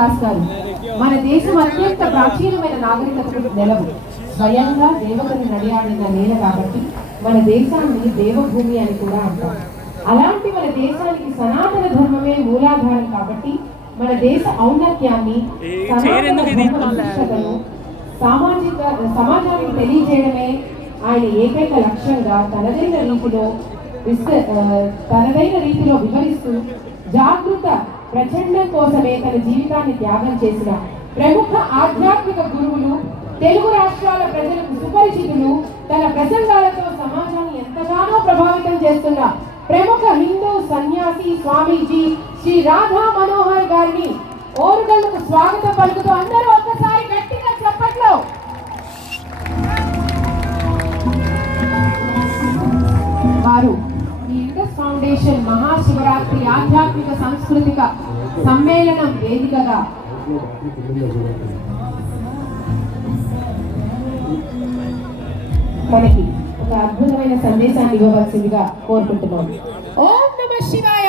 రాస్తారు. మన దేశం అత్యంత ప్రాచీనమైన నాగరికతకు నెలవు. స్వయంగా దేవతను నడియాడిన నేల కాబట్టి మన దేశాన్ని దేవభూమి అని కూడా అంటారు. అలాంటి మన దేశానికి సనాతన ధర్మమే మూలాధారం కాబట్టి మన దేశ ఔన్నత్యాన్ని, సమాజానికి తెలియజేయడమే ఆయన ఏకైక లక్ష్యంగా తనదైన రీతిలో వివరిస్తూ జాగృత ప్రచండం కోసమే తన జీవితాన్ని త్యాగం చేసిన ప్రముఖ ఆధ్యాత్మిక గురువులు, తెలుగు రాష్ట్రాల ప్రజలకు సుపరిచితులు, తన ప్రసంగాలతో సమాజాన్ని ఎంతగానో ప్రభావితం చేస్తున్న ప్రముఖ హిందూ సన్యాసి స్వామీజీ శ్రీ రాధా మనోహర్ గారిని ఓరుగల్లుకు స్వాగతం పలుకుతూ అందరూ ఒక్కసారి గట్టిగా చప్పట్లు. వారు ఈ ఇండస్ ఫౌండేషన్ మహాశివరాత్రి ఆధ్యాత్మిక సాంస్కృతిక సమ్మేళనం వేదికగా మనకి ఒక అద్భుతమైన సందేశాన్ని ఇవ్వవలసిందిగా కోరుకుంటున్నాం. ఓం నమః శివాయ.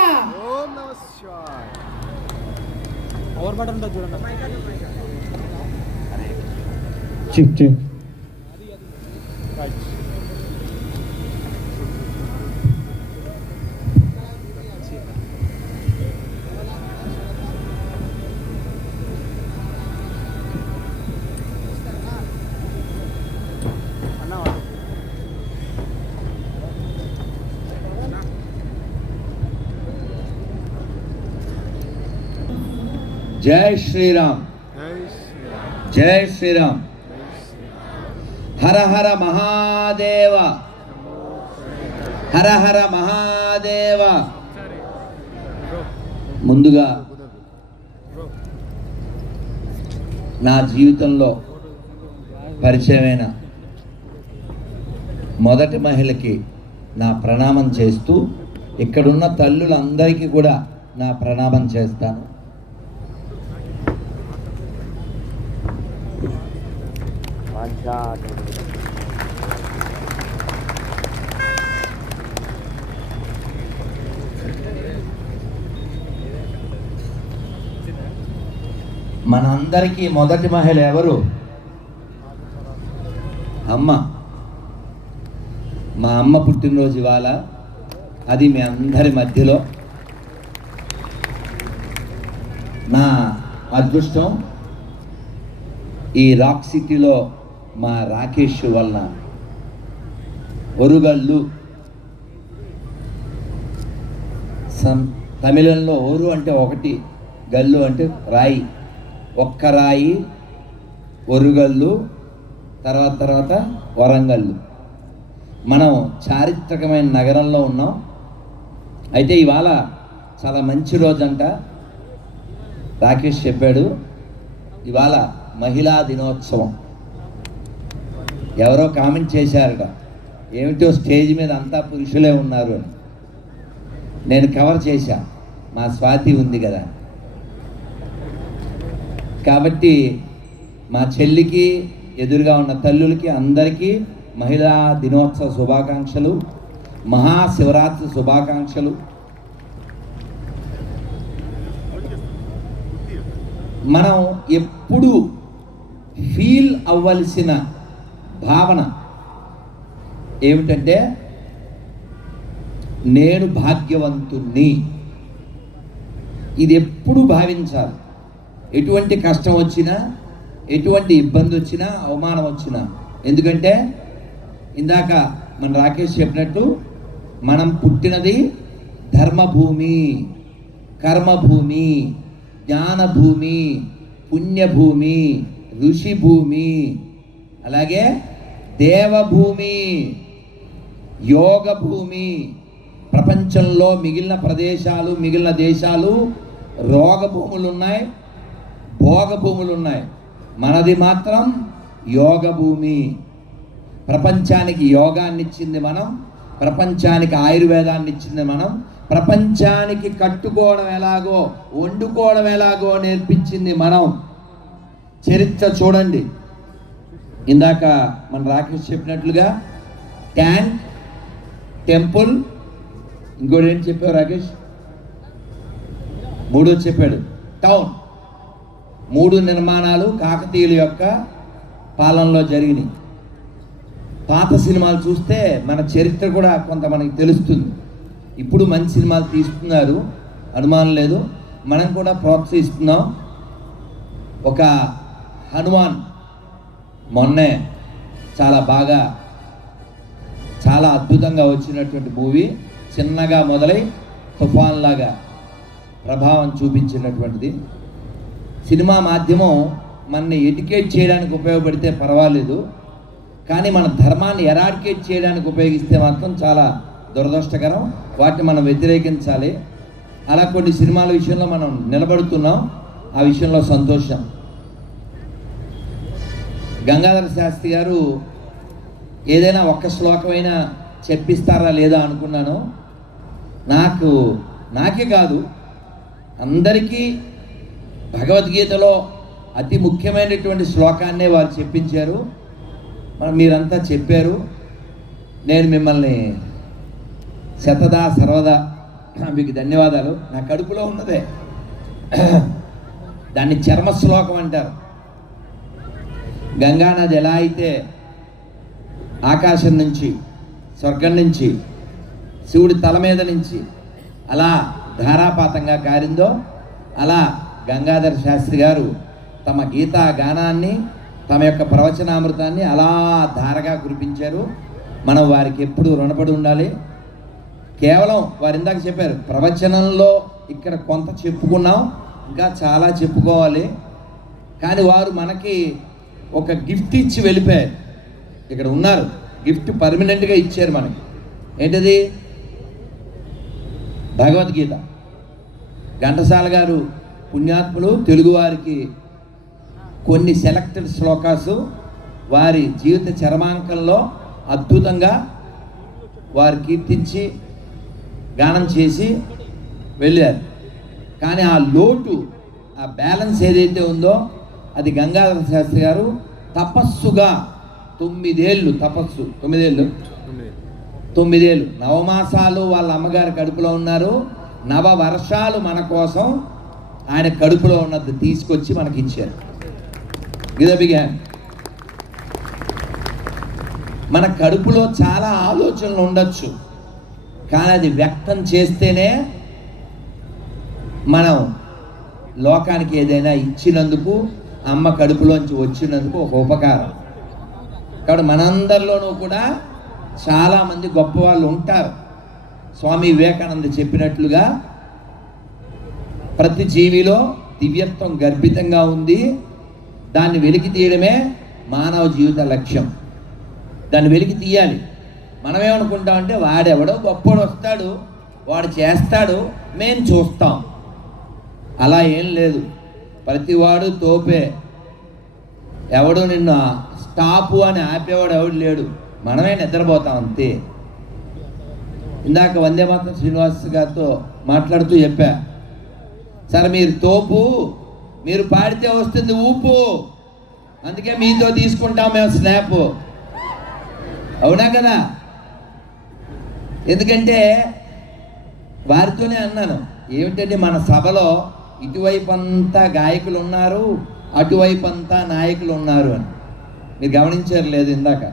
జై శ్రీరామ్, జై శ్రీరామ్. హర హర మహాదేవ, హర హర మహాదేవ. ముందుగా నా జీవితంలో పరిచయమైన మొదటి మహిళకి నా ప్రణామం చేస్తూ, ఇక్కడున్న తల్లులందరికీ కూడా నా ప్రణామం చేస్తాను. మనందరికీ మొదటి మహిళ ఎవరు? అమ్మ. మా అమ్మ పుట్టినరోజు ఇవాళ. అది మీ అందరి మధ్యలో. నా అదృష్టం ఈ రాక్ సిటీలో మా రాకేష్ వలన ఒరుగల్లు, తమిళంలో ఓరు అంటే ఒకటి, గల్లు అంటే రాయి, ఒక్క రాయి, ఒరుగల్లు, తర్వాత వరంగల్లు. మనం చారిత్రకమైన నగరంలో ఉన్నాం. అయితే ఇవాళ చాలా మంచి రోజంట. రాకేష్ చెప్పాడు, ఇవాళ మహిళా దినోత్సవం. ఎవరో కామెంట్ చేశారట, ఏమిటో స్టేజ్ మీద అంతా పురుషులే ఉన్నారు అని. నేను కవర్ చేశా, మా స్వాతి ఉంది కదా. కాబట్టి మా చెల్లికి, ఎదురుగా ఉన్న తల్లులకి అందరికీ మహిళా దినోత్సవ శుభాకాంక్షలు, మహాశివరాత్రి శుభాకాంక్షలు. మనం ఎప్పుడు ఫీల్ అవ్వాల్సిన భావన ఏమిటంటే, నేను భాగ్యవంతుణ్ణి. ఇది ఎప్పుడు భావించాలి. ఎటువంటి కష్టం వచ్చినా, ఎటువంటి ఇబ్బంది వచ్చినా, అవమానం వచ్చినా. ఎందుకంటే ఇందాక మన రాకేష్ చెప్పినట్టు, మనం పుట్టినది ధర్మభూమి, కర్మభూమి, జ్ఞానభూమి, పుణ్యభూమి, ఋషిభూమి, అలాగే దేవభూమి, యోగ భూమి. ప్రపంచంలో మిగిలిన ప్రదేశాలు, మిగిలిన దేశాలు రోగ భూములు ఉన్నాయి, భోగ భూములు ఉన్నాయి. మనది మాత్రం యోగ భూమి. ప్రపంచానికి యోగాన్ని ఇచ్చింది మనం, ప్రపంచానికి ఆయుర్వేదాన్ని ఇచ్చింది మనం, ప్రపంచానికి కట్టుకోవడం ఎలాగో, వండుకోవడం ఎలాగో నేర్పించింది మనం. చరిత్ర చూడండి. ఇందాక మన రాకేష్ చెప్పినట్లుగా ట్యాంక్, టెంపుల్, ఇంకోటి ఏంటి చెప్పావు రాకేష్? మూడో చెప్పాడు, టౌన్. 3 నిర్మాణాలు కాకతీయుల యొక్క పాలనలో జరిగినాయి. పాత సినిమాలు చూస్తే మన చరిత్ర కూడా కొంత మనకి తెలుస్తుంది. ఇప్పుడు మంచి సినిమాలు తీస్తున్నారు, అనుమానం లేదు. మనం కూడా ప్రోత్సహిస్తున్నాం. ఒక హనుమాన్ మొన్నే చాలా అద్భుతంగా వచ్చినటువంటి మూవీ, చిన్నగా మొదలై తుఫాన్ లాగా ప్రభావం చూపించినటువంటిది. సినిమా మాధ్యమం మనని ఎడ్యుకేట్ చేయడానికి ఉపయోగపడితే పర్వాలేదు, కానీ మన ధర్మాన్ని ఎరాడికేట్ చేయడానికి ఉపయోగిస్తే మాత్రం చాలా దురదృష్టకరం. వాటిని మనం వ్యతిరేకించాలి. అలా కొన్ని సినిమాల విషయంలో మనం నిలబడుతున్నాం. ఆ విషయంలో సంతోషం. గంగాధర శాస్త్రి గారు ఏదైనా ఒక్క శ్లోకమైనా చెప్పిస్తారా లేదా అనుకున్నాను. నాకే కాదు, అందరికీ భగవద్గీతలో అతి ముఖ్యమైనటువంటి శ్లోకాన్నే వారు చెప్పించారు. మీరంతా చెప్పారు. నేను మిమ్మల్ని శతదా సర్వదా మీకు ధన్యవాదాలు. నా కడుపులో ఉన్నదే, దాన్ని చర్మ శ్లోకం అంటారు. గంగానది ఎలా అయితే ఆకాశం నుంచి, స్వర్గం నుంచి, శివుడి తల మీద నుంచి అలా ధారాపాతంగా కారిందో, అలా గంగాధర శాస్త్రి గారు తమ గీతా గానాన్ని, తమ యొక్క ప్రవచనామృతాన్ని అలా ధారగా కురిపించారు. మనం వారికి ఎప్పుడు రుణపడి ఉండాలి. కేవలం వారు ఇందాక చెప్పారు, ప్రవచనంలో ఇక్కడ కొంత చెప్పుకున్నాం, ఇంకా చాలా చెప్పుకోవాలి. కానీ వారు మనకి ఒక గిఫ్ట్ ఇచ్చి వెళ్ళిపోయారు. ఇక్కడ ఉన్నారు, గిఫ్ట్ పర్మనెంట్గా ఇచ్చారు మనకి. ఏంటిది? భగవద్గీత. ఘంటసాల గారు పుణ్యాత్ములు, తెలుగువారికి కొన్ని సెలెక్టెడ్ శ్లోకాసు వారి జీవిత చరమాంకంలో అద్భుతంగా వారు కీర్తించి గానం చేసి వెళ్ళారు. కానీ ఆ లోటు, ఆ బ్యాలెన్స్ ఏదైతే ఉందో అది గంగాధర శాస్త్రి గారు తపస్సుగా 9 ఏళ్ళు తపస్సు, 9 ఏళ్ళు నవమాసాలు వాళ్ళ అమ్మగారి కడుపులో ఉన్నారు. నవవర్షాలు మన కోసం ఆయన కడుపులో ఉన్నది తీసుకొచ్చి మనకి ఇచ్చారు. మన కడుపులో చాలా ఆలోచనలు ఉండొచ్చు, కానీ అది వ్యక్తం చేస్తేనే మనం లోకానికి ఏదైనా ఇచ్చినందుకు, అమ్మ కడుపులోంచి వచ్చినందుకు ఒక ఉపకారం. కాబట్టి మనందరిలోనూ కూడా చాలామంది గొప్ప వాళ్ళు ఉంటారు. స్వామి వివేకానంద చెప్పినట్లుగా ప్రతి జీవిలో దివ్యత్వం గర్భితంగా ఉంది. దాన్ని వెలికి తీయడమే మానవ జీవిత లక్ష్యం. దాన్ని వెలికి తీయాలి. మనమేమనుకుంటామంటే వాడెవడో గొప్పవాడు వస్తాడు, వాడు చేస్తాడు, మేము చూస్తాం. అలా ఏం లేదు. ప్రతివాడు తోపే. ఎవడు నిన్ను స్టాపు అని ఆపేవాడు ఎవడు లేడు. మనమే నిద్రపోతాం అంతే. ఇందాక వందేమాతరం శ్రీనివాస్ గారితో మాట్లాడుతూ చెప్పా, సరే మీరు తోపు, మీరు పాడితే వస్తుంది ఊపు, అందుకే మీతో తీసుకుంటాం మేము స్నాప్. అవునా కదా? ఎందుకంటే వారితోనే అన్నాను, ఏమిటంటే మన సభలో ఇటువైపు అంతా గాయకులు ఉన్నారు, అటువైపు అంతా నాయకులు ఉన్నారు అని. మీరు గమనించారు లేదు? ఇందాక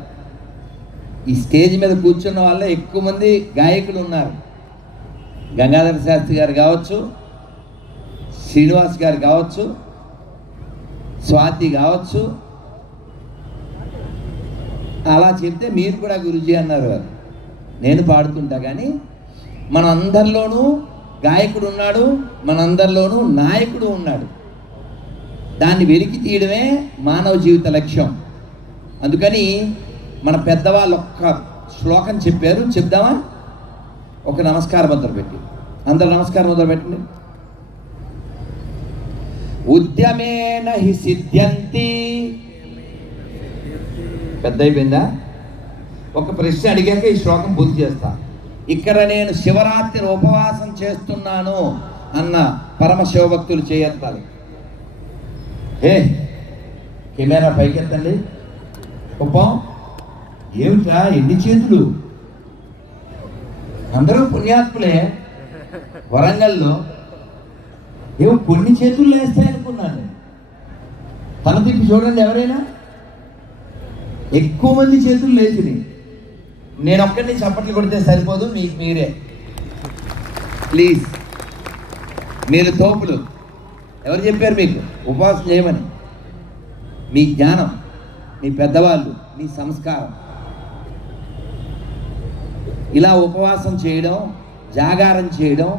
ఈ స్టేజ్ మీద కూర్చున్న వాళ్ళే ఎక్కువ మంది గాయకులు ఉన్నారు. గంగాధర శాస్త్రి గారు కావచ్చు, శ్రీనివాస్ గారు కావచ్చు, స్వాతి కావచ్చు. అలా చెప్తే మీరు కూడా గురుజీ అన్నారు వారు. నేను పాడుతుంటా, కానీ మనందరిలోనూ గాయకుడు ఉన్నాడు, మనందరిలోనూ నాయకుడు ఉన్నాడు. దాన్ని వెలికి తీయడమే మానవ జీవిత లక్ష్యం. అందుకని మన పెద్దవాళ్ళు ఒక్క శ్లోకం చెప్పారు, చెప్దామా? ఒక నమస్కారం మొదలు పెట్టి, అందరు నమస్కారం మొదలు పెట్టండి. ఉద్యమేన హి సిద్ధ్యంతి. పెద్ద అయిపోయిందా? ఒక ప్రశ్న అడిగాక ఈ శ్లోకం పూర్తి చేస్తా. ఇక్కడ నేను శివరాత్రి ఉపవాసం చేస్తున్నాను అన్న పరమ శివభక్తులు చేయెత్తాలి. కెమెరా పైకెత్తండి. గొప్పం ఏమిట్రా, ఎన్ని చేతులు? అందరూ పుణ్యాత్ములే. వరంగల్లో ఏమో కొన్ని చేతులు వేస్తాయనుకున్నాను. తల తిప్పి చూడండి ఎవరైనా. ఎక్కువ మంది చేతులు లేచినాయి. నేను ఒక్కడిని చప్పట్లు కొడితే సరిపోదు, మీకు మీరే ప్లీజ్. మీరు తోపులు. ఎవరు చెప్పారు మీకు ఉపవాసం చేయమని? మీ జ్ఞానం, మీ పెద్దవాళ్ళు, మీ సంస్కారం. ఇలా ఉపవాసం చేయడం, జాగారం చేయడం,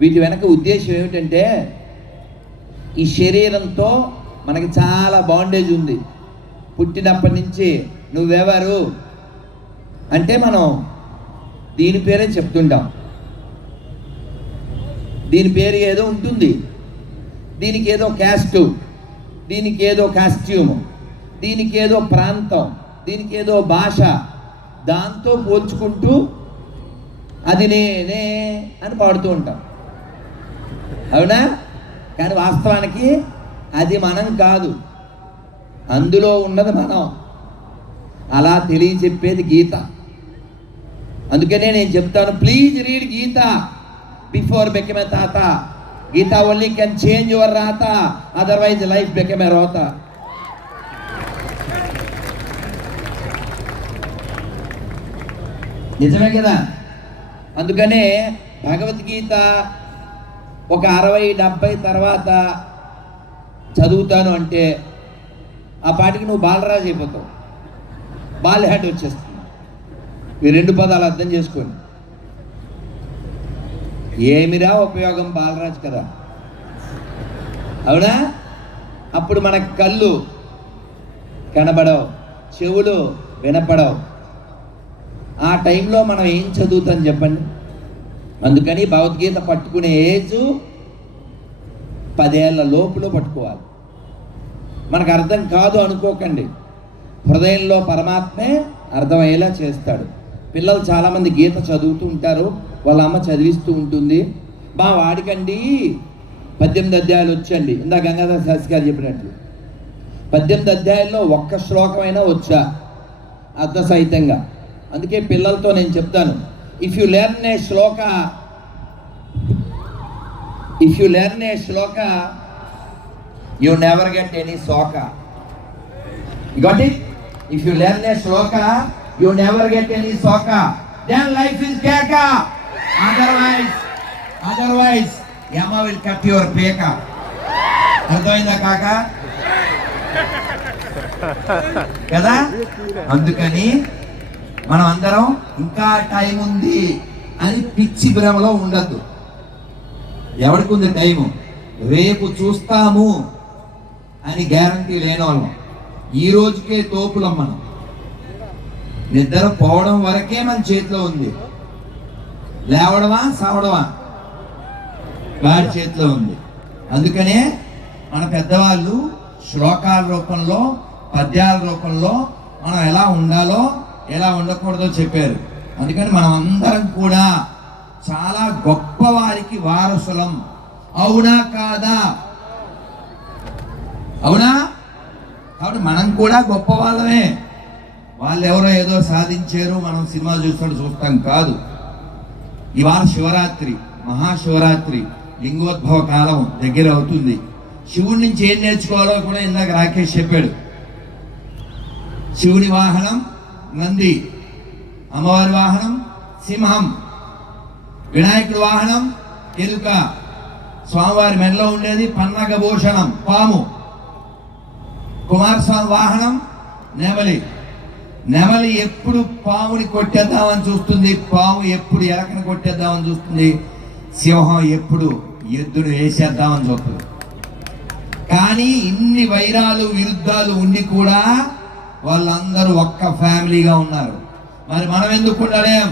వీటి వెనక ఉద్దేశం ఏమిటంటే ఈ శరీరంతో మనకి చాలా బాండేజ్ ఉంది. పుట్టినప్పటి నుంచి నువ్వెవరు అంటే మనం దీని పేరే చెప్తుంటాం. దీని పేరు ఏదో ఉంటుంది, దీనికి ఏదో క్యాస్టు, దీనికి ఏదో కాస్ట్యూము, దీనికి ఏదో ప్రాంతం, దీనికి ఏదో భాష, దాంతో పోల్చుకుంటూ అది నేనే అని పాడుతూ ఉంటాం. అవునా? కానీ వాస్తవానికి అది మనం కాదు, అందులో ఉన్నది మనం. అలా తెలియచెప్పేది గీత. అందుకనే నేను చెప్తాను, please read Gita before become a తాత. Gita only can change your రాత, అదర్వైజ్ లైఫ్ become a రోత. నిజమే కదా? అందుకనే భగవద్గీత ఒక 60-70 తర్వాత చదువుతాను అంటే ఆ పాటికి నువ్వు బాలరాజు అయిపోతావు, బాల్ హ్యాట్ వచ్చేస్తుంది. ఈ 2 పదాలు అర్థం చేసుకోండి. ఏమిరా ఉపయోగం, బాలరాజు కదా. అవునా? అప్పుడు మనకు కళ్ళు కనబడవు, చెవులు వినపడవు. ఆ టైంలో మనం ఏం చదువుతాం చెప్పండి? అందుకని భగవద్గీత పట్టుకునే ఏజ్ 10 ఏళ్ల లోపులో పట్టుకోవాలి. మనకు అర్థం కాదు అనుకోకండి, హృదయంలో పరమాత్మే అర్థమయ్యేలా చేస్తాడు. పిల్లలు చాలామంది గీత చదువుతూ ఉంటారు, వాళ్ళ అమ్మ చదివిస్తూ ఉంటుంది. మా వాడికండి 18 అధ్యాయాలు వచ్చండి. ఇందా గంగాధర శాస్త్రి గారు చెప్పినట్లు 18 అధ్యాయాల్లో ఒక్క శ్లోకమైనా వచ్చా అర్థ సహితంగా. అందుకే పిల్లలతో నేను చెప్తాను, if you learn A Shloka you never get any soka. You got it? If you learn a shloka, you never get any soka. Then life is keka. Otherwise Yama will cut your peka. అర్థమైందా కాక? కదా? అందుకని మనం అందరం ఇంకా time ఉంది అని పిచ్చి భ్రమలో ఉండద్దు. ఎవరికి ఉంది టైము? రేపు చూస్తాము అని గ్యారంటీ లేని వాళ్ళం. ఈ రోజుకే తోపులం మనం. నిద్ర పోవడం వరకే మన చేతిలో ఉంది, లేవడమా సావడమా వాడి చేతిలో ఉంది. అందుకనే మన పెద్దవాళ్ళు శ్లోకాల రూపంలో, పద్యాల రూపంలో మనం ఎలా ఉండాలో ఎలా ఉండకూడదో చెప్పారు. అందుకని మనం అందరం కూడా చాలా గొప్ప వారికి వారసులం. అవునా కాదా? అవునా? కాబట్టి మనం కూడా గొప్ప వాళ్ళమే. వాళ్ళు ఎవరో ఏదో సాధించారు, మనం సినిమా చూస్తాం కాదు. ఇవాళ శివరాత్రి, మహాశివరాత్రి, లింగోద్భవ కాలం దగ్గర అవుతుంది. శివుడి నుంచి ఏం నేర్చుకోవాలో కూడా ఇందాక రాకేష్ చెప్పాడు. శివుని వాహనం నంది, అమ్మవారి వాహనం సింహం, వినాయకుడి వాహనం ఎలుక, స్వామివారి మెడలో ఉండేది పన్నగ భూషణం పాము, కుమారస్వామి వాహనం నెమలి. నెమలి ఎప్పుడు పాముని కొట్టేద్దామని చూస్తుంది, పాము ఎప్పుడు ఎలకని కొట్టేద్దామని చూస్తుంది, సింహం ఎప్పుడు ఎద్దును వేసేద్దామని చూస్తుంది. కానీ ఇన్ని వైరాలు విరుద్ధాలు ఉండి కూడా వాళ్ళందరూ ఒక్క ఫ్యామిలీగా ఉన్నారు. మరి మనం ఎందుకు ఉండలేం?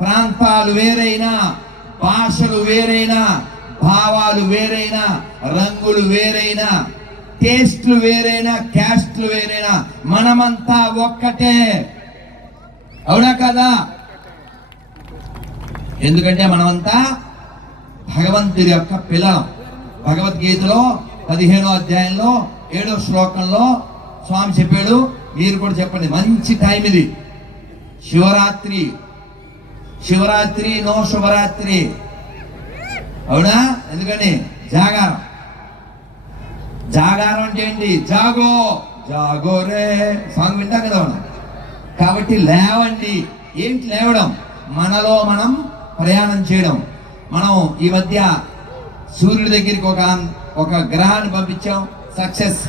ప్రాంతాలు వేరైనా, భాషలు వేరైనా, భావాలు వేరైనా, రంగులు వేరైనా, టేస్ట్లు వేరైనా, క్యాస్ట్లు వేరైనా, మనమంతా ఒక్కటే. అవునా కదా? ఎందుకంటే మనమంతా భగవంతుడి యొక్క పిల్లలం. భగవద్గీతలో 15వ అధ్యాయంలో 7వ శ్లోకంలో స్వామి చెప్పాడు, మీరు కూడా చెప్పండి. మంచి టైం ఇది, శివరాత్రి. శివరాత్రి నో శుభరాత్రి. అవునా? ఎందుకని జాగారం. జాగారం అంటే ఏంటి? జాగో జాగో రే సాంగ్ వింటాం కదా మనం. కాబట్టి లేవండి. ఏంటి లేవడం? మనలో మనం ప్రయాణం చేయడం. మనం ఈ మధ్య సూర్యుడి దగ్గరికి ఒక గ్రహాన్ని పంపించాం, సక్సెస్.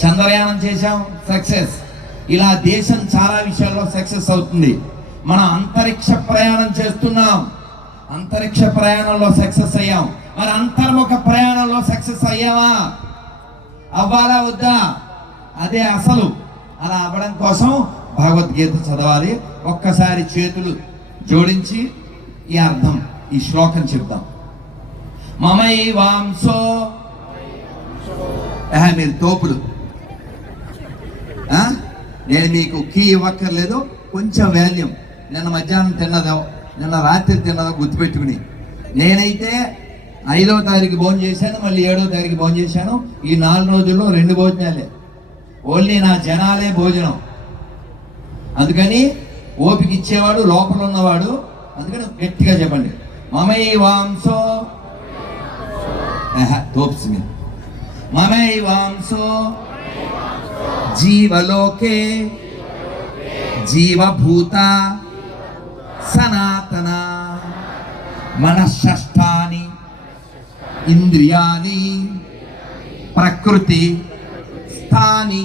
చంద్రయానం చేశాం, సక్సెస్. ఇలా దేశం చాలా విషయాల్లో సక్సెస్ అవుతుంది. మనం అంతరిక్ష ప్రయాణం చేస్తున్నాం, అంతరిక్ష ప్రయాణంలో సక్సెస్ అయ్యాం. మరి అంతర్ముఖ ప్రయాణంలో సక్సెస్ అయ్యామా? అవ్వాలా వద్దా? అదే అసలు. అలా అవ్వడం కోసం భగవద్గీత చదవాలి. ఒక్కసారి చేతులు జోడించి ఈ అర్థం, ఈ శ్లోకం చెప్తాం. మమైవాంసో, మీరు తోపులు, నేను మీకు కీ ఇవ్వక్కర్లేదు, కొంచెం వాల్యూమ్. నిన్న మధ్యాహ్నం తిన్నదో, నిన్న రాత్రి తిన్నదో గుర్తుపెట్టుకుని. నేనైతే 5వ తారీఖు భోజనం చేశాను, మళ్ళీ 7వ తారీఖు భోజనం చేశాను. ఈ 4 రోజుల్లో 2 భోజనాలే. ఓన్లీ నా జనాలే భోజనం. అందుకని ఓపిక ఇచ్చేవాడు లోపల ఉన్నవాడు. అందుకని గట్టిగా చెప్పండి, మమైవాంసో తోప్స్ మీద, మమైవాంసో జీవలోకే జీవభూత సనాతన మనఃషష్ఠాని ఇంద్రియాని ప్రకృతి స్థాని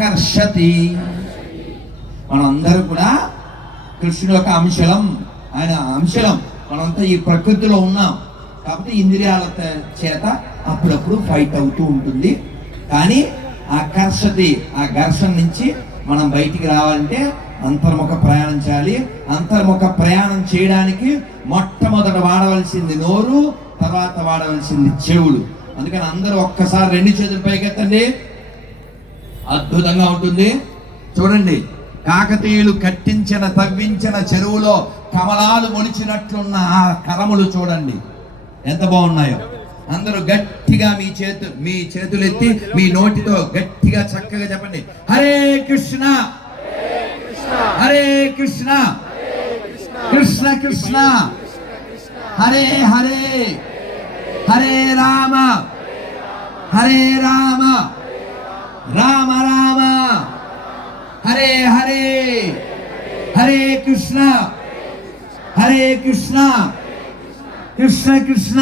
కర్షతి. మనందరూ కూడా కృష్ణుడు యొక్క అంశలం, ఆయన అంశలం. మనంతా ఈ ప్రకృతిలో ఉన్నాం కాబట్టి ఇంద్రియాల చేత అప్పుడప్పుడు ఫైట్ అవుతూ ఉంటుంది. కానీ ఆ కర్షతి, ఆ ఘర్షణ నుంచి మనం బయటికి రావాలంటే అంతర్ముఖ ప్రయాణం చేయాలి. అంతర్ముఖ ప్రయాణం చేయడానికి మొట్టమొదట వాడవలసింది నోరు, తర్వాత వాడవలసింది చెవులు. అందుకని అందరూ ఒక్కసారి 2 చేతులు పైకెత్తండి. అద్భుతంగా ఉంటుంది. చూడండి, కాకతీయులు కట్టించిన తవ్వించిన చెరువులో కమలాలు మొలిచినట్లున్న ఆ కరములు చూడండి ఎంత బాగున్నాయో. అందరూ గట్టిగా మీ చేతులు ఎత్తి మీ నోటితో గట్టిగా చక్కగా చెప్పండి, హరే కృష్ణ హరే కృష్ణ కృష్ణ కృష్ణ హరే హరే హరే రామ హరే రామ రామ రామ హరే హరే హరే కృష్ణ కృష్ణ కృష్ణ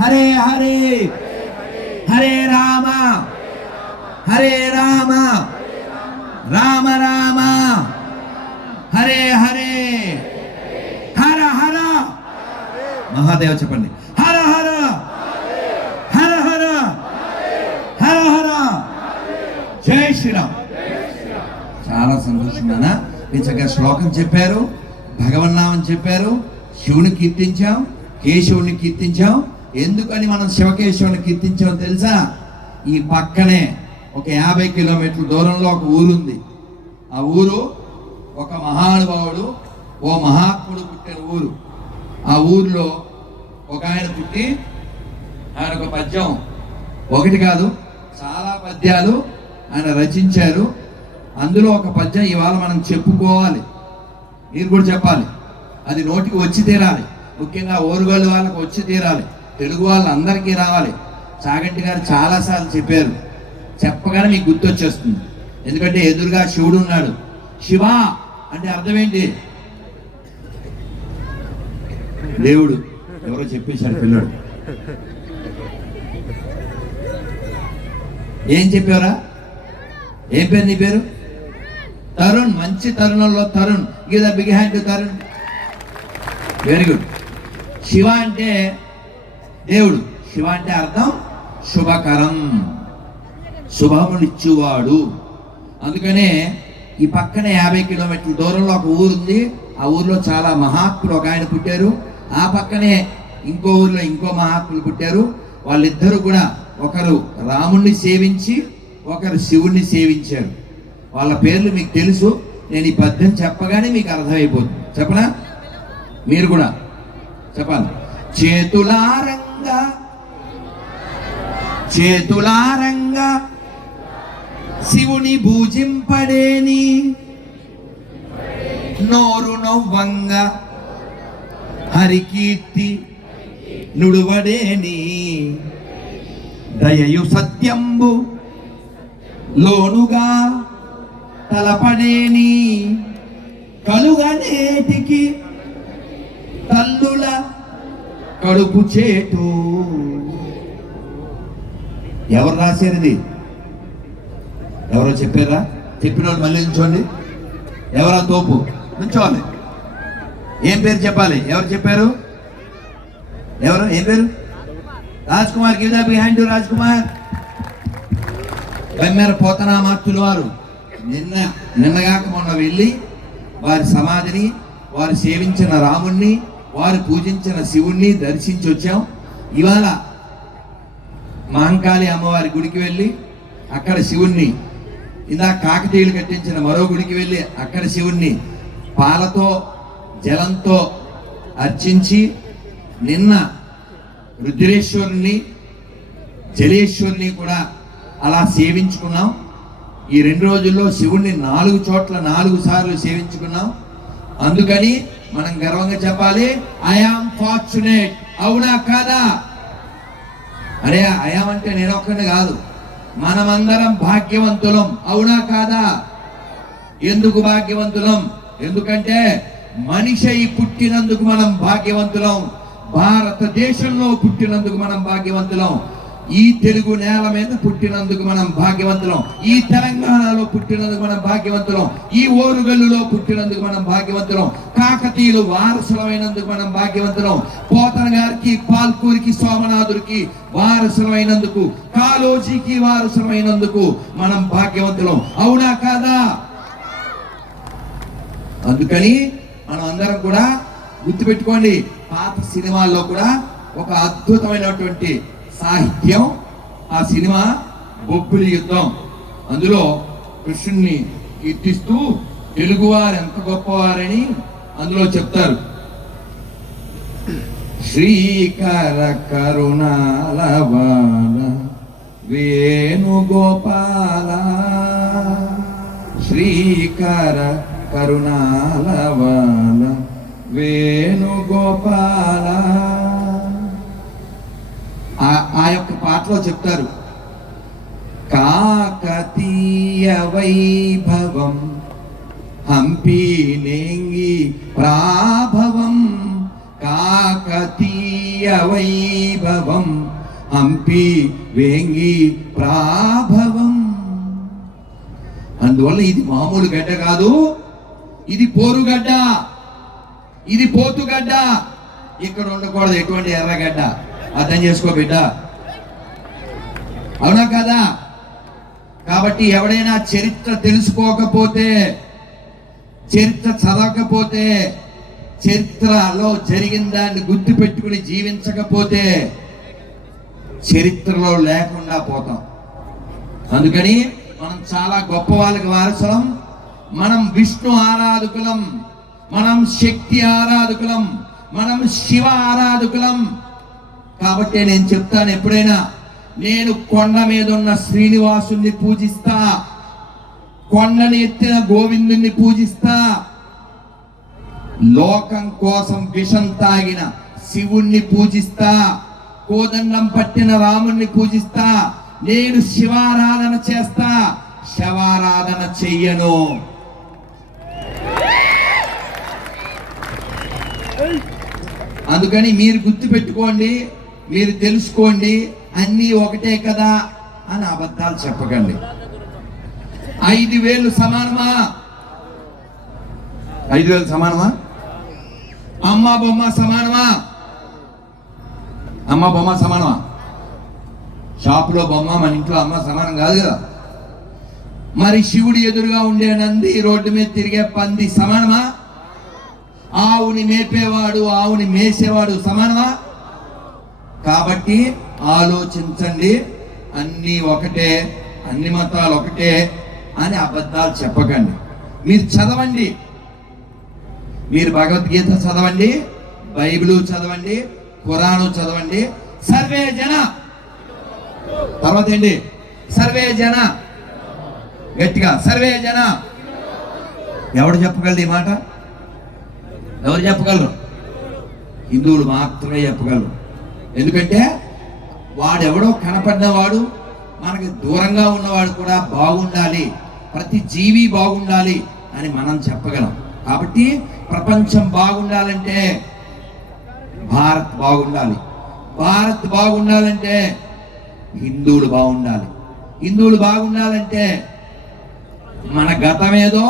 హరే హరే హరే రామ రామ రామ హరే హరే హర హర. మహాదేవ చెప్పండి, హర హర హర హర హర హర. జై శ్రీరామ్. చాలా సంతోషంగా మీ చక్కగా శ్లోకం చెప్పారు, భగవన్నామం చెప్పారు, శివుని కీర్తించాం, కేశవుని కీర్తించాం. ఎందుకని మనం శివకేశవుని కీర్తించాం తెలుసా? ఈ పక్కనే ఒక 50 కిలోమీటర్ల దూరంలో ఒక ఊరుంది. ఆ ఊరు ఒక మహానుభావుడు, ఓ మహాత్ముడు పుట్టిన ఊరు. ఆ ఊరిలో ఒక ఆయన పుట్టి, ఆయన ఒక పద్యం, ఒకటి కాదు చాలా పద్యాలు ఆయన రచించారు. అందులో ఒక పద్యం ఇవాళ మనం చెప్పుకోవాలి, మీరు కూడా చెప్పాలి. అది నోటికి వచ్చి తీరాలి. ముఖ్యంగా ఓరుగోలు వాళ్ళకి వచ్చి తీరాలి, తెలుగు వాళ్ళందరికీ రావాలి. చాగంటి గారు చాలాసార్లు చెప్పారు, చెప్పగానే మీకు గుర్తొచ్చేస్తుంది. ఎందుకంటే ఎదురుగా శివుడు ఉన్నాడు. శివ అంటే అర్థం ఏంటి? దేవుడు. ఎవరో చెప్పేశాడు పిల్లడు. ఏం చెప్పారా? ఏం పేరు నీ పేరు? తరుణ్. మంచి తరుణంలో Tarun. Give the big hand to Tarun. Very good. Shiva అంటే దేవుడు. శివ అంటే అర్థం శుభకరం, శుభమునిచ్చువాడు. అందుకనే ఈ పక్కనే 50 కిలోమీటర్ల దూరంలో ఒక ఊరుంది. ఆ ఊర్లో చాలా మహాత్ములు ఒక ఆయన పుట్టారు. ఆ పక్కనే ఇంకో ఊర్లో ఇంకో మహాత్ములు పుట్టారు. వాళ్ళిద్దరూ కూడా ఒకరు రాముణ్ణి సేవించి ఒకరు శివుణ్ణి సేవించారు. వాళ్ళ పేర్లు మీకు తెలుసు. నేను ఈ పద్యం చెప్పగానే మీకు అర్థమైపోతుంది. చెప్పనా? మీరు కూడా చెప్పాలి. చేతులారంగా శివుని భూజింపడేని, నోరు నవ్వంగా హరికీర్తి నుడువడేని, దయయు సత్యంబు లోనుగా తలపడేని కలుగనేటికి తల్లుల కడుపు చేటు. ఎవరు రాశారు ఇది? ఎవరో చెప్పారా? చెప్పిన వాళ్ళు మళ్ళీ నిల్చోండి. ఎవరా తోపు? నిల్చోవాలి. ఏం పేరు చెప్పాలి? ఎవరు చెప్పారు? ఎవరు? ఏం పేరు? Raj Kumar. Give the behind to Raj Kumar. Bammera పోతనామార్తుల వారు నిన్నగాక మొన్న వెళ్ళి వారి సమాధిని, వారు సేవించిన రాముణ్ణి, వారు పూజించిన శివుణ్ణి దర్శించి వచ్చాం. ఇవాళ మహంకాళి అమ్మవారి గుడికి వెళ్ళి అక్కడ శివుణ్ణి, ఇందాక కాకతీయులు కట్టించిన మరో గుడికి వెళ్ళి అక్కడ శివుణ్ణి పాలతో జలంతో అర్చించి, నిన్న రుద్రేశ్వరుని జలేశ్వరుని కూడా అలా సేవించుకున్నాం. ఈ 2 రోజుల్లో శివుణ్ణి 4 చోట్ల 4 సార్లు సేవించుకున్నాం. అందుకని మనం గర్వంగా చెప్పాలి, ఐఆమ్ ఫార్చునేట్. అవునా కాదా? అరే ఐఆమ్ అంటే నేను ఒక్కడిని కాదు, మనమందరం భాగ్యవంతులం. అవునా కాదా? ఎందుకు భాగ్యవంతులం? ఎందుకంటే మనిషి పుట్టినందుకు మనం భాగ్యవంతులం. భారతదేశంలో పుట్టినందుకు మనం భాగ్యవంతులం. ఈ తెలుగు నేల మీద పుట్టినందుకు మనం భాగ్యవంతులం. ఈ తెలంగాణలో పుట్టినందుకు మనం భాగ్యవంతులం. ఈ ఓరుగల్లులో పుట్టినందుకు మనం భాగ్యవంతులం. కాకతీయులు వారసులమైనందుకు మనం భాగ్యవంతులం. పోతన గారికి, పాల్కూరికి, సోమనాథుడికి వారసులమైనందుకు, కాళోజీకి వారసులమైనందుకు మనం భాగ్యవంతులం. అవునా కాదా? అందుకని మనం అందరం కూడా గుర్తుపెట్టుకోండి, పాత సినిమాల్లో కూడా ఒక అద్భుతమైనటువంటి సాహిత్యం. ఆ సినిమా బొబ్బిలి యుద్ధం. అందులో కృష్ణుణ్ణి కీర్తిస్తూ తెలుగువారు ఎంత గొప్పవారని అందులో చెప్తారు. శ్రీకర కరుణాలవాల వేణుగోపాల, శ్రీకర కరుణాలవాల వేణుగోపాల. ఆ యొక్క పాటలో చెప్తారు, కాకతీయ వైభవం హంపి నేంగి ప్రాభవం, కాకతీయ వైభవం హంపి వేంగి ప్రాభవం. అందువల్ల ఇది మామూలు గడ్డ కాదు, ఇది పోరుగడ్డ, ఇది పోతుగడ్డ. ఇక్కడ ఉండకూడదు ఎటువంటి ఎర్రగడ్డ. అర్థం చేసుకో బిడ్డ. అవునా కదా? కాబట్టి ఎవడైనా చరిత్ర తెలుసుకోకపోతే, చరిత్ర చదవకపోతే, చరిత్రలో జరిగిన దాన్ని గుర్తు పెట్టుకుని జీవించకపోతే చరిత్రలో లేకుండా పోతాం. అందుకని మనం చాలా గొప్ప వాళ్ళకి వారసులం. మనం విష్ణు ఆరాధకులం, మనం శక్తి ఆరాధకులం, మనం శివ ఆరాధకులం. కాబట్టి నేను చెప్తాను, ఎప్పుడైనా నేను కొండ మీద ఉన్న శ్రీనివాసుని పూజిస్తా, కొండని ఎత్తిన గోవిందుని పూజిస్తా, లోకం కోసం విషం తాగిన శివుణ్ణి పూజిస్తా, కోదండం పట్టిన రాముణ్ణి పూజిస్తా. నేను శివారాధన చేస్తా, శవారాధన చెయ్యను. అందుకని మీరు గుర్తు పెట్టుకోండి, మీరు తెలుసుకోండి, అన్నీ ఒకటే కదా అని అబద్ధాలు చెప్పకండి. 5,000 సమానమా? 5,000 సమానమా? అమ్మ బొమ్మ సమానమా? అమ్మ బొమ్మ సమానమా? షాపులో బొమ్మ, మన ఇంట్లో అమ్మ సమానం కాదు కదా. మరి శివుడి ఎదురుగా ఉండే నంది, రోడ్డు మీద తిరిగే పంది సమానమా? ఆవుని మేపేవాడు, ఆవుని మేసేవాడు సమానమా? కాబట్టి ఆలోచించండి, అన్నీ ఒకటే, అన్ని మతాలు ఒకటే అని అబద్ధాలు చెప్పకండి. మీరు చదవండి, మీరు భగవద్గీత చదవండి, బైబిల్ చదవండి, ఖురాను చదవండి. సర్వే జన, తర్వాత ఏంటి? సర్వే జన, గట్టిగా సర్వే జన. ఎవడు చెప్పగలరు ఈ మాట? ఎవరు చెప్పగలరు? హిందువులు మాత్రమే చెప్పగలరు. ఎందుకంటే వాడెవడో కనపడినవాడు, మనకి దూరంగా ఉన్నవాడు కూడా బాగుండాలి, ప్రతి జీవి బాగుండాలి అని మనం చెప్పగలం. కాబట్టి ప్రపంచం బాగుండాలంటే భారత్ బాగుండాలి, భారత్ బాగుండాలంటే హిందువులు బాగుండాలి, హిందువులు బాగుండాలంటే మన గతమేదో,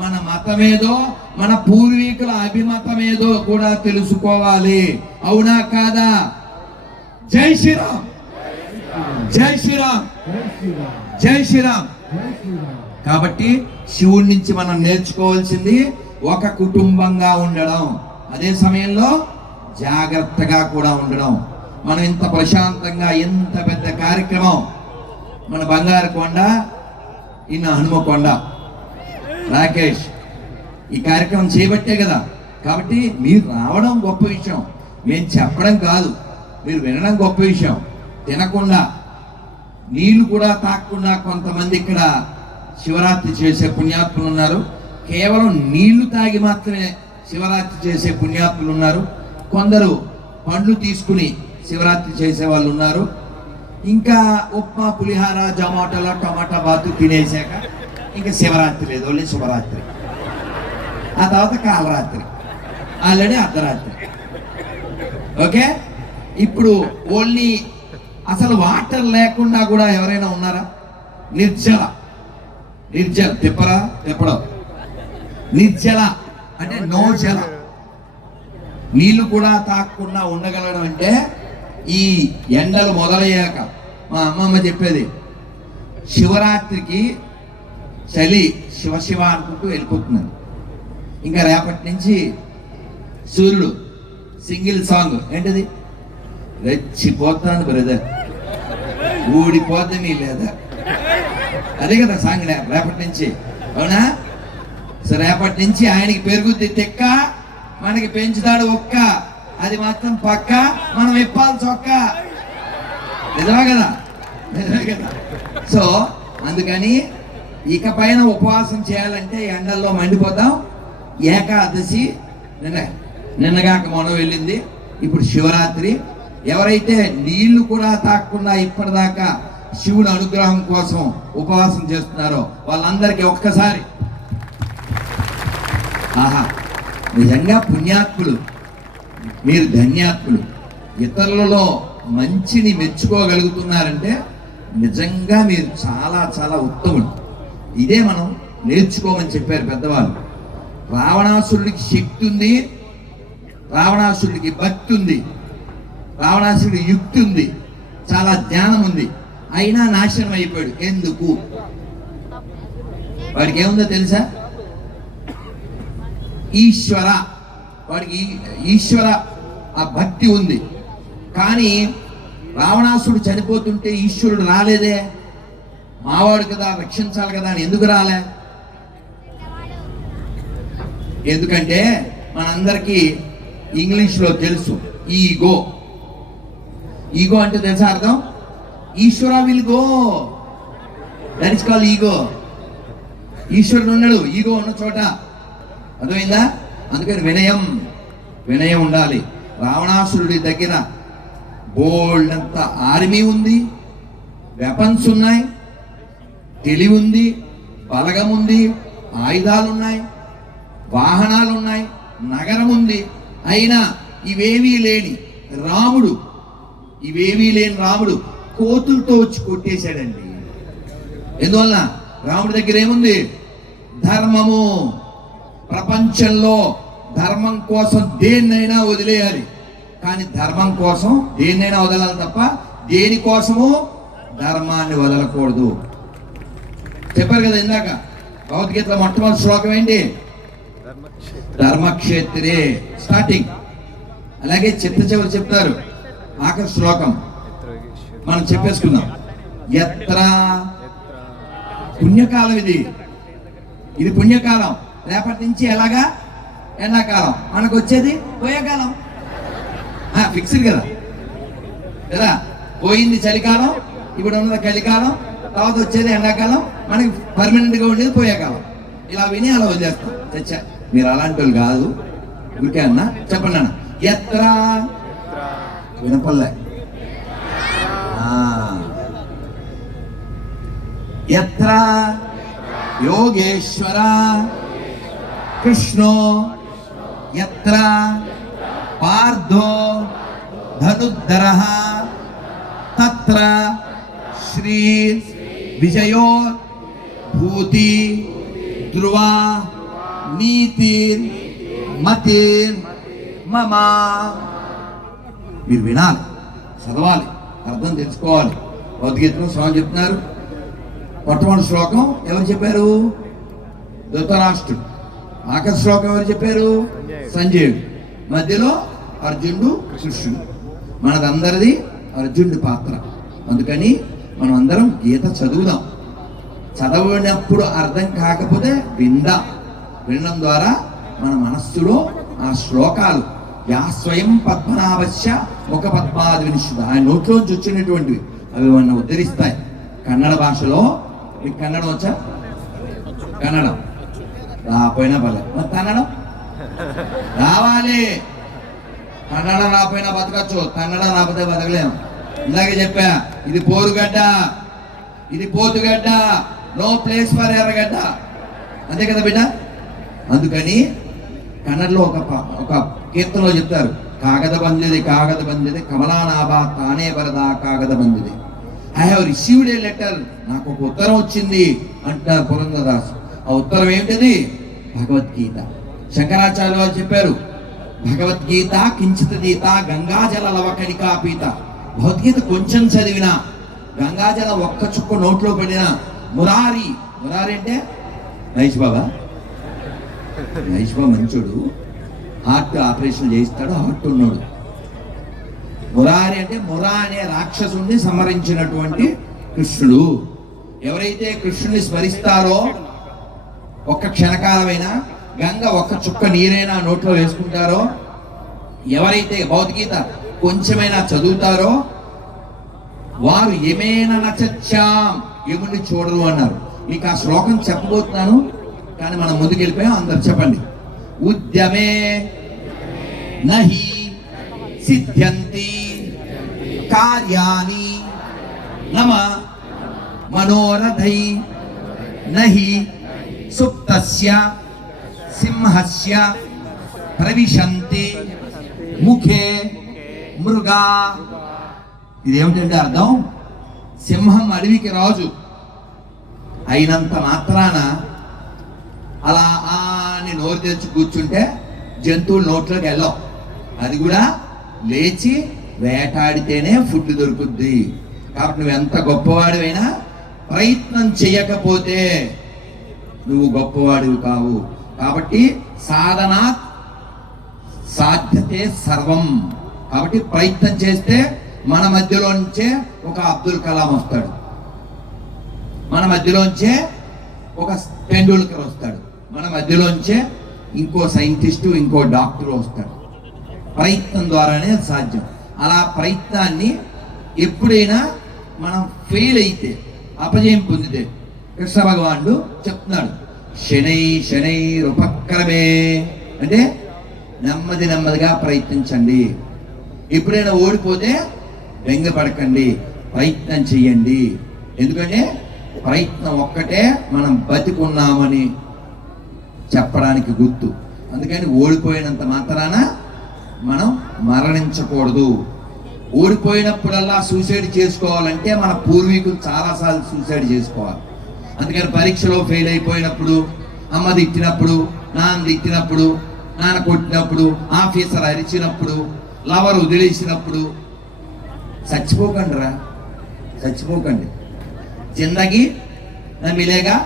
మన మతమేదో, మన పూర్వీకుల అభిమతమేదో కూడా తెలుసుకోవాలి. అవునా కాదా? జై శ్రీరామ్, జై శ్రీరామ్, జై శ్రీరామ్. కాబట్టి శివుడి నుంచి మనం నేర్చుకోవాల్సింది ఒక కుటుంబంగా ఉండడం, అదే సమయంలో జాగ్రత్తగా కూడా ఉండడం. మనం ఇంత ప్రశాంతంగా ఇంత పెద్ద కార్యక్రమం, మన బంగారు కొండ, ఈయన హనుమకొండ రాకేష్ ఈ కార్యక్రమం చేయబట్టే కదా. కాబట్టి మీరు రావడం గొప్ప విషయం, మేము చెప్పడం కాదు, మీరు వినడం గొప్ప విషయం. తినకుండా నీళ్లు కూడా తాగకుండా కొంతమంది ఇక్కడ శివరాత్రి చేసే పుణ్యాత్ములు ఉన్నారు. కేవలం నీళ్లు తాగి మాత్రమే శివరాత్రి చేసే పుణ్యాత్ములు ఉన్నారు. కొందరు పండ్లు తీసుకుని శివరాత్రి చేసే వాళ్ళు ఉన్నారు. ఇంకా ఉప్మా, పులిహార, జమాటోలో టమాటా బాతు తినేసాక ఇంకా శివరాత్రి లేదు, ఓన్లీ శుభరాత్రి. ఆ తర్వాత కాలరాత్రి, ఆల్రెడీ అర్ధరాత్రి. ఓకే, ఇప్పుడు ఓన్లీ అసలు వాటర్ లేకుండా కూడా ఎవరైనా ఉన్నారా? నిర్జల, నిర్జల తిప్పరా తిప్పడం, నిర్జల అంటే నో జల, నీళ్లు కూడా తాగకుండా ఉండగలడం అంటే ఈ ఎండలు మొదలయ్యాక మా అమ్మమ్మ చెప్పేది, శివరాత్రికి చలి శివ శివ అనుకుంటూ వెళ్ళిపోతున్నాను. ఇంకా రేపటి నుంచి సూర్యుడు సింగిల్ సాంగ్ ఏంటిది, రెచ్చిపోతాను బ్రదర్, ఊడిపోతే నీ లేదా, అదే కదా సాంగ్ రేపటి నుంచి. అవునా? సో రేపటి నుంచి ఆయనకి పెరుగుద్ది తెక్క, మనకి పెంచుతాడు ఒక్క, అది మాత్రం పక్క, మనం ఇప్పాలి చొక్క. నిజమే కదా, నిజమే కదా. సో అందుకని ఇక పైన ఉపవాసం చేయాలంటే ఎండల్లో మండిపోతాం. ఏకాదశి నిన్నగాక మనం వెళ్ళింది, ఇప్పుడు శివరాత్రి. ఎవరైతే నీళ్లు కూడా తాగకుండా ఇప్పటిదాకా శివుని అనుగ్రహం కోసం ఉపవాసం చేస్తున్నారో వాళ్ళందరికీ ఒక్కసారి ఆహా, నిజంగా పుణ్యాత్ములు, మీరు ధన్యాత్ములు. ఇతరులలో మంచిని మెచ్చుకోగలుగుతున్నారంటే నిజంగా మీరు చాలా చాలా ఉత్తములు. ఇదే మనం నేర్చుకోమని చెప్పారు పెద్దవాళ్ళు. రావణాసురుడికి శక్తి ఉంది, రావణాసురుడికి భక్తి ఉంది, రావణాసురుడి యుక్తి ఉంది, చాలా జ్ఞానం ఉంది, అయినా నాశనం అయిపోయాడు. ఎందుకు? వాడికి ఏముందో తెలుసా? ఈశ్వర, వాడికి ఈశ్వర ఆ భక్తి ఉంది. కానీ రావణాసుడు చనిపోతుంటే ఈశ్వరుడు రాలేదే, మావాడు కదా రక్షించాలి కదా అని ఎందుకు రాలే? ఎందుకంటే మనందరికీ ఇంగ్లీష్లో తెలుసు ఈగో. ఈగో అంటే తెలుసా అర్థం? Ishwara will go, that is called ego. ఈశ్వరుడు ఉన్నాడు ఈగో ఉన్న చోట, అర్థమైందా? అందుకని వినయం, వినయం ఉండాలి. రావణాసురుడి దగ్గర బోల్డ్ అంత ఆర్మీ ఉంది, వెపన్స్ ఉన్నాయి, తెలివి ఉంది, బలగం ఉంది, ఆయుధాలు ఉన్నాయి, వాహనాలు ఉన్నాయి, నగరం ఉంది. అయినా ఇవేవీ లేని రాముడు, ఇవేవీ లేని రాముడు కోతులతో వచ్చి కొట్టేశాడండి. ఎందువల్ల? రాముడి దగ్గర ఏముంది? ధర్మము. ప్రపంచంలో ధర్మం కోసం దేన్నైనా వదిలేయాలి, కానీ ధర్మం కోసం దేన్నైనా వదలాలి తప్ప దేనికోసము ధర్మాన్ని వదలకూడదు. చెప్పారు కదా ఇందాక భగవద్గీతలో మొట్టమొదటి శ్లోకం ఏంటి? ధర్మక్షేత్రే స్టార్టింగ్. అలాగే చివరి చెప్తారు ఆఖరి శ్లోకం, మనం చెప్పేసుకుందాం. యత్ర, పుణ్యకాలం ఇది, ఇది పుణ్యకాలం. రేపటి నుంచి ఎలాగా? ఎండాకాలం. మనకు వచ్చేది పోయేకాలం, ఫిక్స్డ్ కదా కదా. పోయింది చలికాలం, ఇప్పుడు ఉన్నది కలికాలం, తర్వాత వచ్చేది ఎండాకాలం, మనకి పర్మనెంట్గా ఉండేది పోయేకాలం. ఇలా విని అలా వదిలేస్తాం. చచ్చా, మీరు అలాంటి వాళ్ళు కాదు, ఊరికే అన్నా. చెప్పండి అన్న. ఎత్ర, వినపల్లె యత్ర యోగేశ్వర కృష్ణో యత్ర పార్థో ధనుద్ధరః తత్ర శ్రీ విజయో భూతి ధ్రువ నీతిర్ మతిర్ మమ. మీరు వినాలి, చదవాలి, అర్థం తెలుసుకోవాలి. భగవద్గీతలో స్వామి చెప్తున్నారు. మొట్టమొదటి శ్లోకం ఎవరు చెప్పారు? ధృతరాష్ట్రుడు. ఆఖరి శ్లోకం ఎవరు చెప్పారు? సంజయుడు. మధ్యలో అర్జునుడు, కృష్ణుడు. మనదందరిది అర్జునుడి పాత్ర. అందుకని మనం అందరం గీత చదువుదాం. చదవనప్పుడు అర్థం కాకపోతే వినడం ద్వారా మన మనస్సులో ఆ శ్లోకాలు యా స్వయం పద్మనాభస్య ముఖ పద్మాది వినిషుడు, ఆయన నోట్లోంచి వచ్చినటువంటివి అవి మన ఉద్ధరిస్తాయి. కన్నడ భాషలో, మీకు కన్నడం వచ్చా? కన్నడం రాపోయినా పర్లేదు, మరి కన్నడం రావాలి. కన్నడ రాపోయినా బతకచ్చు, కన్నడ రాకపోతే బతకలేము. ఇందాకే చెప్పా, ఇది పోరుగడ్డ, ఇది పోతుగడ్డ, నో ప్లేస్ ఫర్ ఎర్రగడ్డ. అంతే కదా బిడ్డ? అందుకని కన్నడలో ఒక కీర్తనలో చెప్తారు, కాగద బందిది కమలానాభ తానే బరదా కాగద బందిది. I have received a letter, నాకు ఒక ఉత్తరం వచ్చింది అంటున్నారు పురంధరదాసు. ఆ ఉత్తరం ఏంటిది? భగవద్గీత. శంకరాచార్య వారు చెప్పారు, భగవద్గీత కించిత్ గీత గంగాజల లవకణికా పీత. భగవద్గీత కొంచెం చదివినా, గంగాజల ఒక్క చుక్క నోట్లో పడినా, మురారి అంటే మహేష్ బాబా మంచోడు, హార్ట్ ఆపరేషన్ చేయిస్తాడు, హార్ట్ ఉన్నాడు. మురారి అంటే మురా అనే రాక్షసుని సంహరించినటువంటి కృష్ణుడు. ఎవరైతే కృష్ణుని స్మరిస్తారో ఒక్క క్షణకాలమైనా, గంగ ఒక్క చుక్క నీరైనా నోట్లో వేసుకుంటారో, ఎవరైతే భగవద్గీత కొంచెమైనా చదువుతారో వారు ఏమైనా నచ్చాం యముని చూడరు అన్నారు. మీకు ఆ శ్లోకం చెప్పబోతున్నాను, కానీ మనం ముందుకు వెళ్ళిపోయాం. అందరు చెప్పండి. ఉద్యమే నహి సిద్ధ్యంతి కార్యాని నమ మనోరథై నహి సుప్తస్య సింహస్య ప్రవిశంతి ముఖే మృగా. ఇదేమిటంటే అర్థం, సింహం అడవికి రాజు అయినంత మాత్రాన అలా అని నోరు తెచ్చి కూర్చుంటే జంతువులు నోట్లోకి వెళ్ళవు. అది కూడా లేచి వేటాడితేనే ఫుడ్ దొరుకుద్ది. కాబట్టి నువ్వు ఎంత గొప్పవాడివైనా ప్రయత్నం చేయకపోతే నువ్వు గొప్పవాడివి కావు. కాబట్టి సాధన సాధ్యతే సర్వం. కాబట్టి ప్రయత్నం చేస్తే మన మధ్యలోంచే ఒక అబ్దుల్ కలాం వస్తాడు, మన మధ్యలోంచే ఒక టెండూల్కర్ వస్తాడు, మన మధ్యలోంచే ఇంకో సైంటిస్టు, ఇంకో డాక్టర్ వస్తాడు. ప్రయత్నం ద్వారానే సాధ్యం. అలా ప్రయత్నాన్ని ఎప్పుడైనా మనం ఫెయిల్ అయితే, అపజయం పొందితే, కృష్ణ భగవానుడు చెప్తున్నాడు, శనై ఉపక్రమే అంటే నెమ్మదిగా ప్రయత్నించండి. ఎప్పుడైనా ఓడిపోతే బెంగపడకండి, ప్రయత్నం చెయ్యండి. ఎందుకంటే ప్రయత్నం ఒక్కటే మనం బతికున్నామని చెప్పడానికి గుర్తు. అందుకని ఓడిపోయినంత మాత్రాన మనం మరణించకూడదు. ఓడిపోయినప్పుడల్లా సూసైడ్ చేసుకోవాలంటే మన పూర్వీకులు చాలాసార్లు సూసైడ్ చేసుకోవాలి. అందుకని పరీక్షలో ఫెయిల్ అయిపోయినప్పుడు, అమ్మ తిట్టినప్పుడు, నాన్న తిట్టినప్పుడు, నాన్న కొట్టినప్పుడు, ఆఫీసర్ అరిచినప్పుడు, లవర్ వదిలేసినప్పుడు చచ్చిపోకండి. జిందగీ నా మిలేగా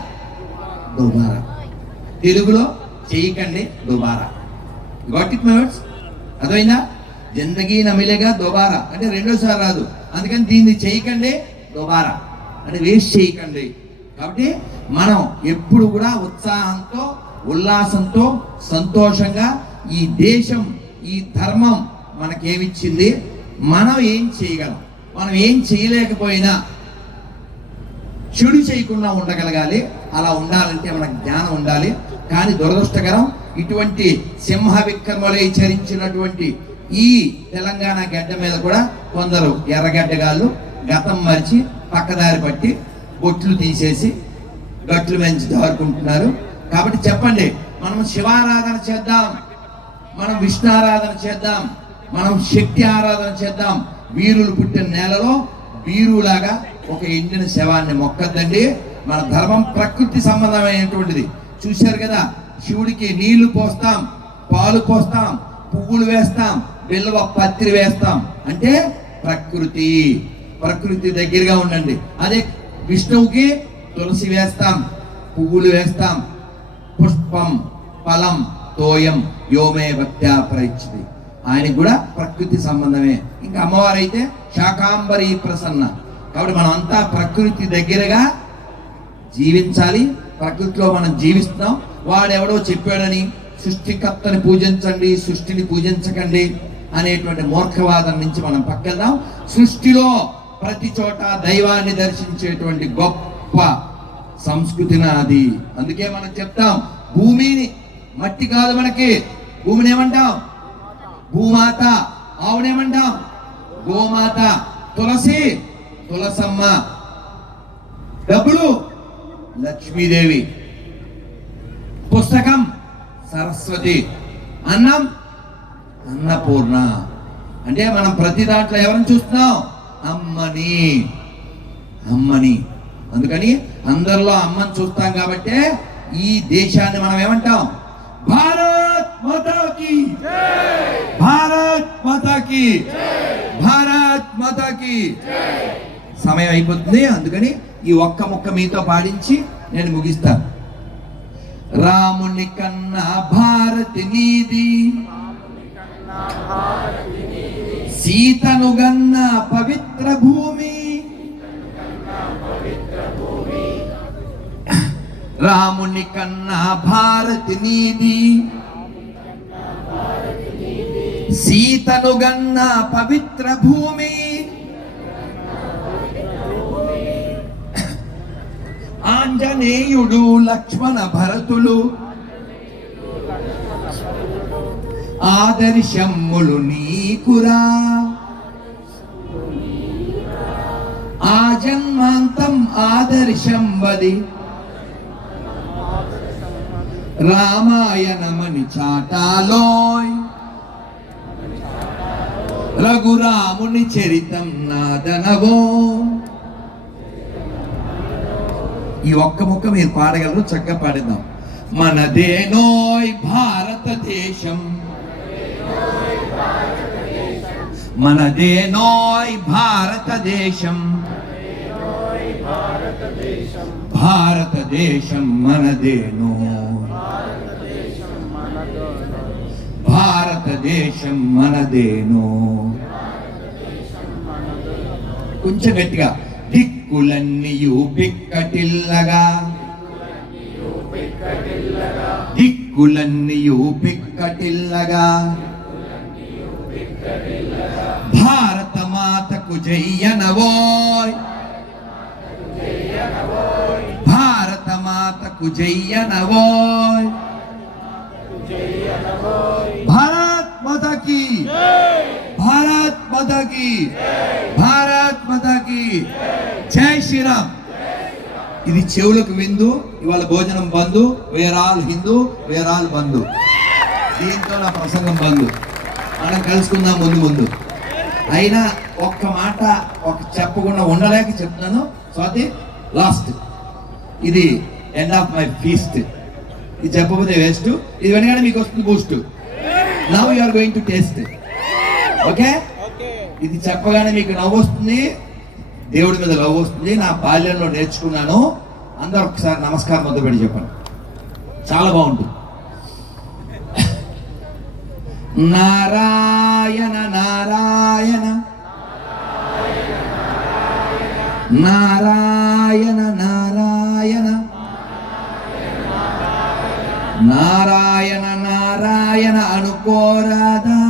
దుబారా. తెలుగులో చేయకండి దుబారా. Got it my words? అర్థమైందా? జిందగీ నా మిలేగా దుబారా అంటే రెండోసారి రాదు. అందుకని దీన్ని చేయకండి దుబారా అంటే వేస్ట్ చేయకండి. కాబట్టి మనం ఎప్పుడు కూడా ఉత్సాహంతో, ఉల్లాసంతో, సంతోషంగా ఈ దేశం, ఈ ధర్మం మనకేమిచ్చింది, మనం ఏం చేయగలం, మనం ఏం చేయలేకపోయినా చెడు చేయకుండా ఉండగలగాలి. అలా ఉండాలంటే మనకు జ్ఞానం ఉండాలి. కానీ దురదృష్టకరం, ఇటువంటి సింహ విక్రమలై చరించినటువంటి ఈ తెలంగాణ గడ్డ మీద కూడా కొందరు ఎర్రగడ్డగాళ్ళు గతం మరిచి పక్కదారి పట్టి బొట్లు తీసేసి గట్లు మంచి దారుకుంటున్నారు. కాబట్టి చెప్పండి, మనం శివారాధన చేద్దాం, మనం విష్ణు ఆరాధన చేద్దాం, మనం శక్తి ఆరాధన చేద్దాం. వీరులు పుట్టిన నేలలో వీరులాగా ఒక ఎండిన శవాన్ని మొక్కద్దండి. మన ధర్మం ప్రకృతి సంబంధమైనటువంటిది. చూశారు కదా, శివుడికి నీళ్లు పోస్తాం, పాలు పోస్తాం, పువ్వులు వేస్తాం, బిల్వ పత్రి వేస్తాం. అంటే ప్రకృతి దగ్గరగా ఉండండి. అదే విష్ణువుకి తులసి వేస్తాం, పువ్వులు వేస్తాం, పుష్పం ఫలం తోయం యోమే భక్త్యా ప్రయచ్ఛతి. ఆయనకి కూడా ప్రకృతి సంబంధమే. ఇంకా అమ్మవారు అయితే శాకాంబరీ ప్రసన్న. కాబట్టి మనం అంతా ప్రకృతి దగ్గరగా జీవించాలి. ప్రకృతిలో మనం జీవిస్తున్నాం. వాడెవడో చెప్పాడని సృష్టికర్తని పూజించండి, సృష్టిని పూజించకండి అనేటువంటి మూర్ఖవాదం నుంచి మనం పక్కెళ్దాం. సృష్టిలో ప్రతి చోట దైవాన్ని దర్శించేటువంటి గొప్ప సంస్కృతి నాది. అందుకే మనం చెప్తాం, భూమిని మట్టి కాదు మనకి, భూమిని ఏమంటాం? భూమాత. ఆవునేమంటాం? గోమాత. తులసి తులసమ్మ. డబ్బులు లక్ష్మీదేవి. పుస్తకం సరస్వతి. అన్నం అన్నపూర్ణ. అంటే మనం ప్రతి దాంట్లో ఎవరిని చూస్తున్నాం? అమ్మని. అందుకని అందరిలో అమ్మని చూస్తాం. కాబట్టి ఈ దేశాన్ని మనం ఏమంటాం? భారత్ మాతాకి, భారత్ మాతాకి, భారత్ మాతాకి. సమయం అయిపోతుంది. అందుకని ఈ ఒక్క ముక్క మీతో పాడించి నేను ముగిస్తాను. రాముని కన్నా భారతి నీది, సీతను గన్న పవిత్ర భూమి. రాముని కన్నా భారతి నీది, సీతను గన్న పవిత్ర భూమి. ఆంజనేయుడు లక్ష్మణ భరతులు ఆదర్శములు నీకురా. ఆ జన్మాంతం ఆదర్శం వది రామాయణమని చాటాలోయ్. రఘురాముని చరితం నాదనవో. ఈ ఒక్క ముక్క మీరు పాడగలరు, చక్కగా పాడిద్దాం. మనదేనోయ్ భారతదేశం, మనదేనోయ్ భారతదేశం, భారతదేశం మనదేనో, భారతదేశం మనదేనో. కొంచెం గట్టిగా. దిక్కులన్నీయు పిక్కటిల్లగా, దిక్కులన్నీయు పిక్కటిల్లగా. భారత మాతకు జయ్యనవోయ్, భారత మాతకు జయ్యనవోయ్. భారత్ మాతాకి, భారత్ మాతాకి, భారత్ మాతాకి జై శ్రీరామ్. ఇది చెవులకు విందు. ఇవాళ భోజనం బంధు. We are all Hindu, we are all బంధు. దీంతో నా ప్రసంగం బంధు. మనం కలుసుకుందాం ముందు. అయినా ఒక్క మాట చెప్పకుండా ఉండలేక చెప్తున్నాను. స్వాతి లాస్ట్, ఇది ఎండ్ ఆఫ్ మై ఫీస్ట్. ఇది చెప్పకపోతే వేస్ట్. ఇది వెనగానే మీకు వస్తుంది boost. Now you are going to taste. Okay? ఇది చెప్పగానే మీకు నవ్వు వస్తుంది, దేవుడి మీద లవ్ వస్తుంది. నా బాల్యంలో నేర్చుకున్నాను. అందరూ ఒకసారి నమస్కారం మొదలుపెట్టి చెప్పండి. చాలా బాగుంటుంది. నారాయణ నారాయణ నారాయణ నారాయణ నారాయణ నారాయణ అనుకోరాదా.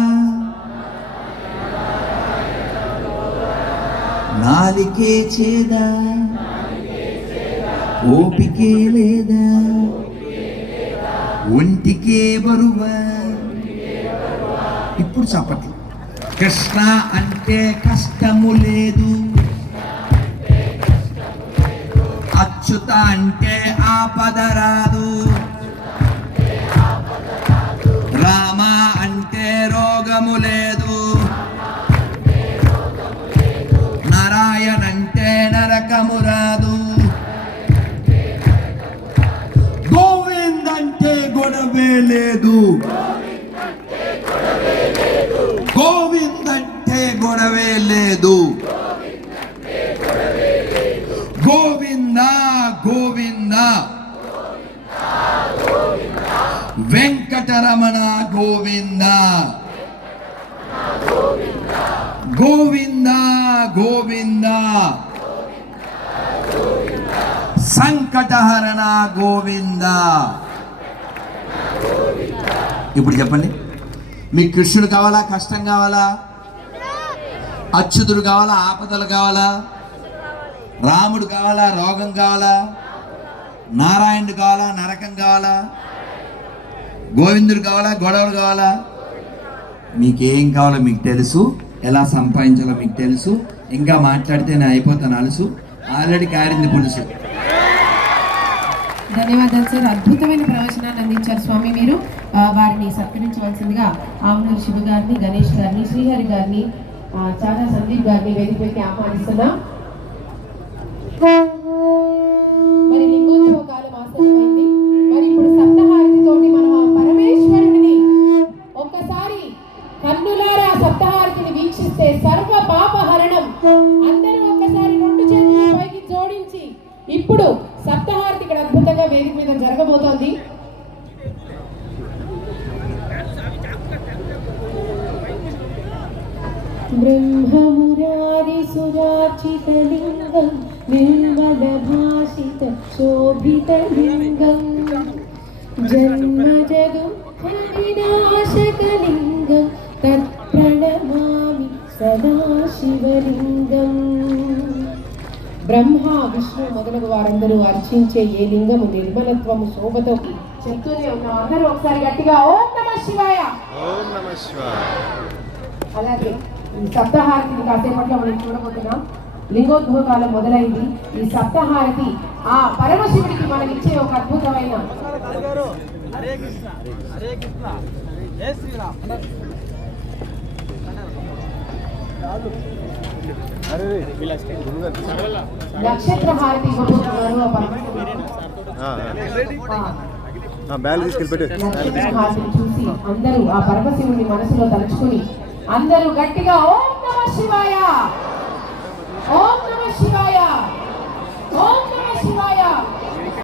నాలికే చేదా, ఓపికే లేదా, ఒంటికే బరువా. ఇప్పుడు చెప్పట్లు. కృష్ణ అంటే కష్టము లేదు, అచ్యుత అంటే ఆపద రాదు, రామ అంటే రోగము లేదు, నారాయణ అంటే నరకము రాదు, గోవింద్ అంటే గొడవే లేదు, గోవింద్ అంటే గొడవే లేదు, గోవింద గోవింద వెంకటరమణ గోవింద, గోవింద గోవింద సంకటహరణ గోవింద. ఇప్పుడు చెప్పండి, మీకు కృష్ణుడు కావాలా, కష్టం కావాలా, అచ్యుతుడు కావాలా, ఆపదలు కావాలా, రాముడు కావాలా, రోగం కావాలా, నారాయణుడు కావాలా, నరకం కావాలా, గోవిందుడు కావాలా, గొడవలు కావాలా? మీకేం కావాలో మీకు తెలుసు, ఎలా సంపాదించాలో మీకు తెలుసు. ఇంకా మాట్లాడితే నేను అయిపోతాను అలుసు, ఆల్రెడీ కారింది పులుసు. ధన్యవాదాలు సార్, అద్భుతమైన ప్రవచనాన్ని అందించారు స్వామి మీరు. వారిని సత్కరించవలసిందిగా ఆమనూరు శివ గారిని, గణేష్ గారిని, శ్రీహరి గారిని, చారా సందీప్ గారిని వేదికపైకి ఆహ్వానిస్తున్నా. మరి లింగోత్సవ కాలం ఆసన్నమైంది. మరి ఇప్పుడు సప్తహారతి తోటి మనం ఆ పరమేశ్వరుడిని ఒక్కసారి కన్నులారా సప్తహారతిని వీక్షిస్తే సర్వ పాపహరణం. అందరూ ఒక్కసారి రెండు చేతులు పైకి జోడించి ఇప్పుడు సప్తహారతి ఇక్కడ అద్భుతంగా వేదిక మీద జరగబోతోంది. బ్రహ్మమురారి సురార్చితలింగం నిర్మలభాషిత శోభితలింగం జన్మజదుఃఖవినాశకలింగం తత్ప్రణమామి సదాశివలింగం. బ్రహ్మ విష్ణు మొదలగు వారందరూ అర్చించే ఏ లింగము నిర్మలత్వము శోభతో చెప్తూనే ఉన్నాం. అందరూ ఒకసారి గట్టిగా ఓం నమః శివాయ. ఓం నమః శివాయ. అలాగే ఈ సప్తహారతిని కాసేపట్లో మనం చూడబోతున్నాం. లింగోద్భవ కాలం మొదలైంది. ఈ సప్తహారతి ఆ పరమశివుడికి మనం ఇచ్చే ఒక అద్భుతమైన నక్షత్ర హారతి ఇవ్వబోతున్నారు. ఆ పరమశివుడు నక్షత్ర హారతిని చూసి అందరూ ఆ పరమశివుడిని మనసులో తలుచుకుని అందరూ గట్టిగా ఓం నమః శివాయ, ఓం నమః శివాయ, ఓం నమః శివాయ.